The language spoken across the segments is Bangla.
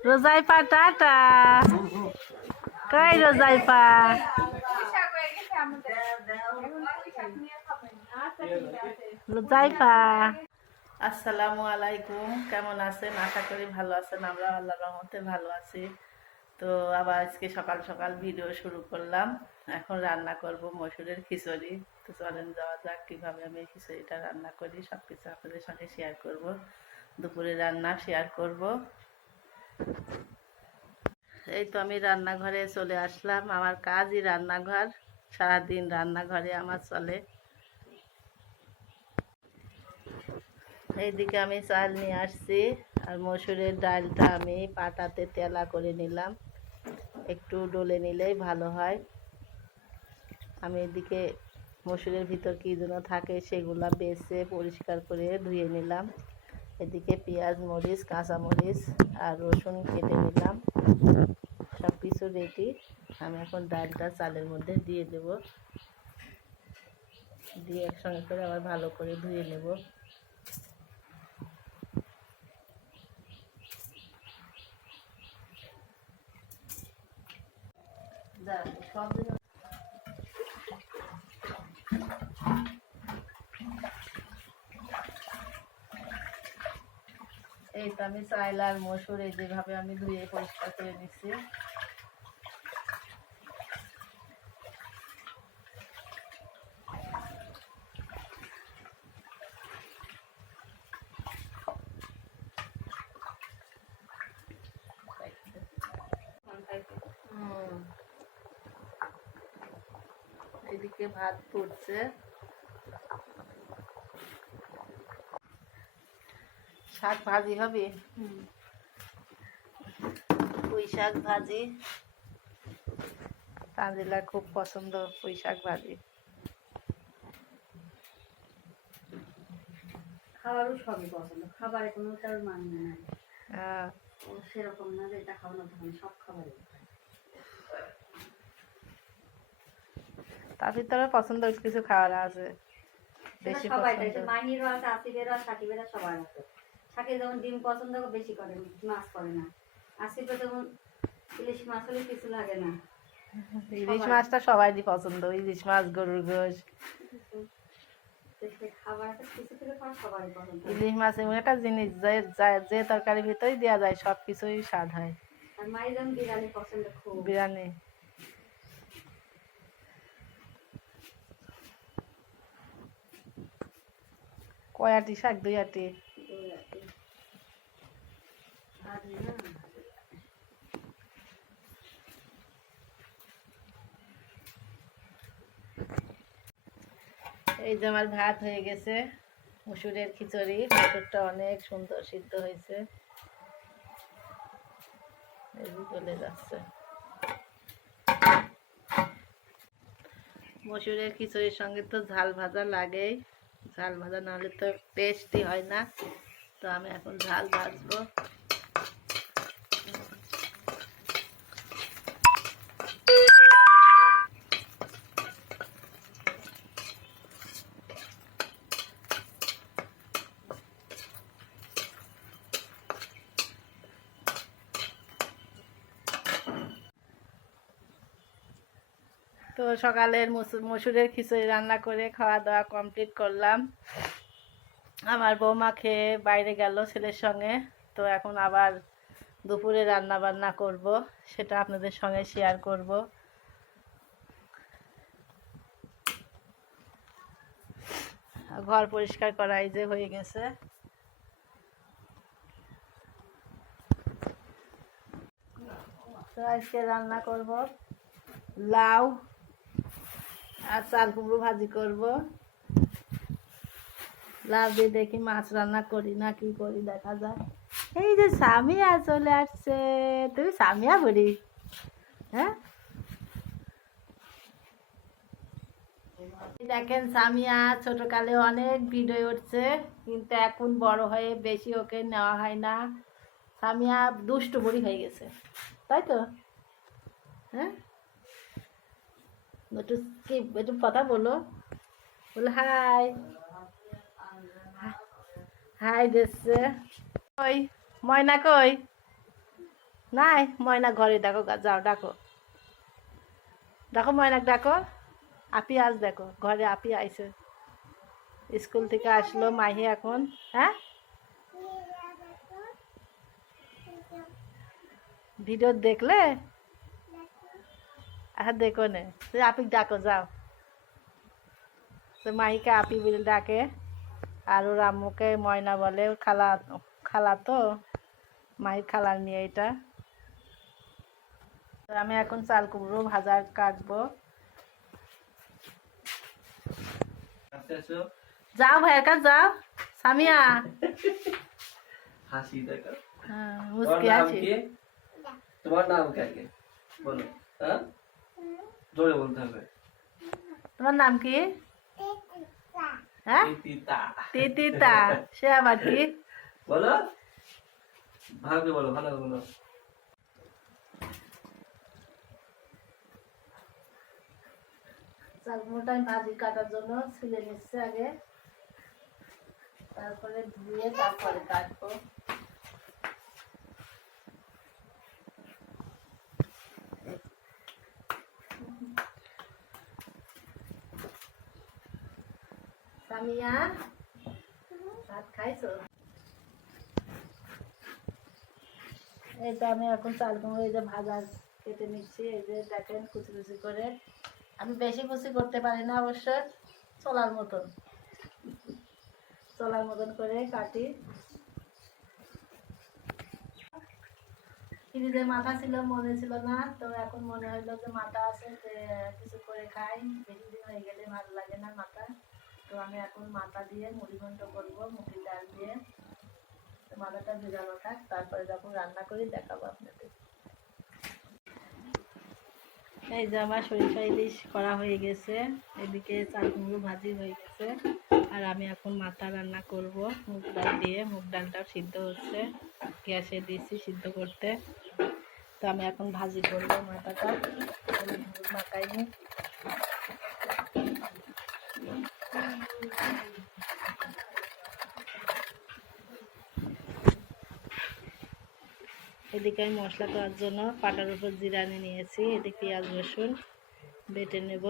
রোজাইপা, টাটা। কই রোজাইপা? রোজাইপা। আসসালামু আলাইকুম, কেমন আছেন? আশা করি ভালো আছেন আমরা আল্লাহ রহমতে ভালো আছি। তো আবার আজকে সকাল সকাল ভিডিও শুরু করলাম। এখন রান্না করব মসুরের খিচুড়ি। তো চলেন যাওয়া যাক কীভাবে আমি খিচুড়িটা রান্না করি। সব কিছু আপনাদের সঙ্গে শেয়ার করব। দুপুরে রান্না শেয়ার করব। এই তো আমি রান্নাঘরে চলে আসলাম। আমার কাজই রান্নাঘর, সারাদিন রান্নাঘরে আমার চলে। এইদিকে আমি চাল নিয়ে আসছি আর মসুরের ডালটা আমি পাটাতে তেলা করে নিলাম। একটু ডলে নিলেই ভালো হয়। আমি এদিকে মসুরের ভিতর কী যেন থাকে সেগুলো বেছে পরিষ্কার করে ধুয়ে নিলাম। এদিকে পেঁয়াজ মরিচ কাঁচামরিচ আর রসুন কেটে নিলাম। সব কিছু রেডি আমি এখন ডালটা চালের মধ্যে দিয়ে দেব। দিয়ে একসঙ্গে করে আবার ভালো করে ধুয়ে নেব। এই তো আমি চাইল আর মসুর এই যেভাবে আমি ধুয়ে পরিষ্কার করে নিচ্ছি এদিকে ভাত ফুটছে শাক ভাজি হবে? পুঁই শাক ভাজি। তানজিলার খুব পছন্দ পুঁই শাক ভাজি। খাবারও সবই পছন্দ। খাবারে কোনো তার মানে নাই। ও সেরকম না যে এটা খাওয়ানো তখন সব খাবারই তার ভিতরে পছন্দ কিছু খাবার আছে? বেশি সবাই পছন্দ। তাই মাহিরও আছে আসিফেরও আছে সাকিবেরও সবার আছে। সাকিব যেমন ডিম পছন্দ বেশি করে মাছ করে না। আসিফে যেমন ইলিশ মাছ হলে কিছু লাগে না। ইলিশ মাছটা সবারই পছন্দ ইলিশ মাছ গরুর গোশ। ইলিশ মাছ এমন একটা জিনিস যে যে তরকারির ভিতরেই দেওয়া যায় সব কিছুই স্বাদ হয়। বিরিয়ানি কয়াটি শাক দুই আটি এই যে আমার ভাত হয়ে গেছে। মুসুরের খিচুড়ি মটরটা অনেক সুন্দর সিদ্ধ হয়েছে। যে যাচ্ছে। মসুরের খিচুড়ির সঙ্গে তো ঝাল ভাজা লাগেই। ঝাল ভাজা নাহলে তো টেস্টি হয় না। তো আমি এখন ঝাল ভাজবো। সকালের মসুরের খিচুড়ি রান্না করে খাওয়া দাওয়া কমপ্লিট করলাম। আমার বৌমা খেয়ে বাইরে গেল ছেলের সঙ্গে। তো এখন আবার দুপুরে রান্না বান্না করব, সেটা আপনাদের সঙ্গে শেয়ার করব। ঘর পরিষ্কার করা এই যে হয়ে গেছে। তো আজকে রান্না করব লাউ আর চাল কুমড়ো ভাজি করব। লাভ দিয়ে দেখি মাছ রান্না করি না কি করি, দেখা যায় এই যে সামিয়া চলে আসছে। তুমি সামিয়া বলি হ্যাঁ? দেখেন সামিয়া, ছোটকালে অনেক ভিডিও উঠছে, কিন্তু এখন বড় হয়ে বেশি ওকে নেওয়া হয় না। সামিয়া দুষ্টু বুড়ি হয়ে গেছে। তাই তো? হ্যাঁ? একটু একটু কথা বলো। বলো হাই হাই দিচ্ছে কই? ময়না কই? নাই, ময়না ঘরে, দেখো, যাও, ডাকো। দেখো, ময়নাক, ডাকো। আপি আজ দেখো, ঘরে আপি আইছে। স্কুল থেকে আসলো মাহি এখন হ্যাঁ? ভিডিও দেখলে? আর দেখো নে তুই আপি ডাকো যাও। তো মাহিকে আপি বলে ডাকে আর ওর আম্মুকে ময়না বলে খালা খালা তো মায়ের খালার নিয়ে এটা। তো আমি এখন চাল কুমড়ো ভাজা কাটবো। যাও ভাইয়ের কাছে যাও সামিয়া। হাসি দেখো হ্যাঁ মুসকি আছি তোমার নাম কি বলো। হ্যাঁ? জোরে বলতে হবে। তোমার নাম কি? হ্যাঁ? তিতিতা। সে আবার কি? বলো। ভালো করে বলো ভালো বলো। চাল কুমড়োটা ভাজি কাটার জন্য ছিলে নিচ্ছে আগে। তারপরে ধুয়ে তারপরে কাটবো। আমি এখন এই যে ভাজা কেটে নিচ্ছি, এই যে দেখেন করে। আমি বেশি কুচি করতে পারি না অবশ্য, চলার মতন। চলার মতন করে কাটি। ফ্রিজে মাথা ছিল, মনে ছিল না, তো এখন মনে হইল যে মাথা আছে, যে কিছু করে খাই। বেশি দিন হয়ে গেলে ভালো লাগে না মাথা। তো আমি এখন মাথা দিয়ে মুড়ি ঘন্ট করব, মুড়ি ডাল দিয়ে। তো মাথাটা ভেজানো থাক, তারপরে যখন রান্না করি দেখাবো আপনাদের। এই যে আমার সরিষা ইলিশ করা হয়ে গেছে, এদিকে চাল কুমড়ো ভাজি হয়ে গেছে। আর আমি এখন মাথা রান্না করব, মুগ ডাল দিয়ে। মুগ ডালটাও সিদ্ধ হচ্ছে, গ্যাসে দিয়েছি সিদ্ধ করতে। তো আমি এখন ভাজি করব মাথাটা। মাখাইনি। এদিকে আমি মশলা করার জন্য পাটার উপর জিরা নিয়ে নিয়েছি, এদিকে পেঁয়াজ, রসুন বেটে নেব।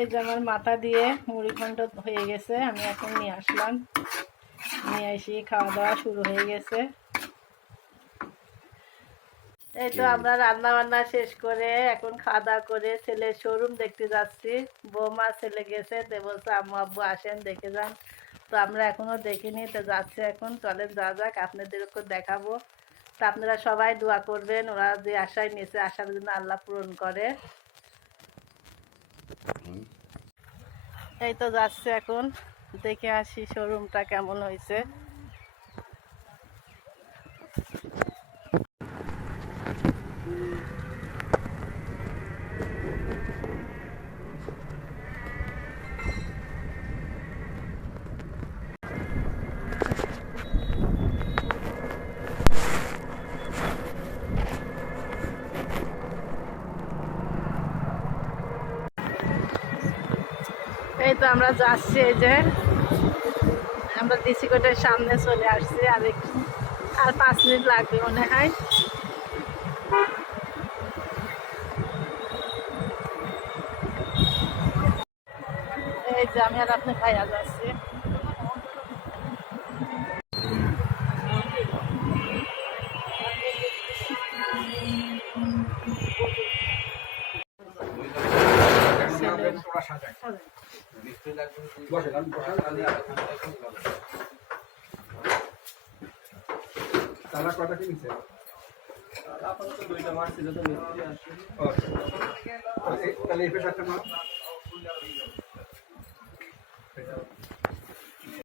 এই যে আমার মাথা দিয়ে মুড়ি ঘন্ট হয়ে গেছে, আমি এখন নিয়ে আসলাম। নিয়ে এসে খাওয়া দাওয়া শুরু হয়ে গেছে। এই তো আমরা রান্না বান্না শেষ করে এখন খাওয়া দাওয়া করে ছেলের শোরুম দেখতে যাচ্ছি। বৌমা ছেলে গেছে বলছে আম্মু আব্বু আসেন দেখে যান। তো আমরা এখনও দেখিনি তো যাচ্ছি এখন। চলেন যা যাক আপনাদেরকে দেখাবো। তো আপনারা সবাই দোয়া করবেন ওরা যে আশায় নিয়েছে আসার জন্য আল্লাহ পূরণ করে। এই তো যাচ্ছে এখন দেখে আসি শোরুমটা কেমন হয়েছে। তো আমরা যাচ্ছি এই যে। আমরা ডিসি কোর্টের সামনে চলে আসছি, আর আর পাঁচ মিনিট লাগবে মনে হয়। এই যে আমি আর আপনি ভাইয়া যাচ্ছি। তালা কটা কিনছে তাহলে এই পেশাটা মাছ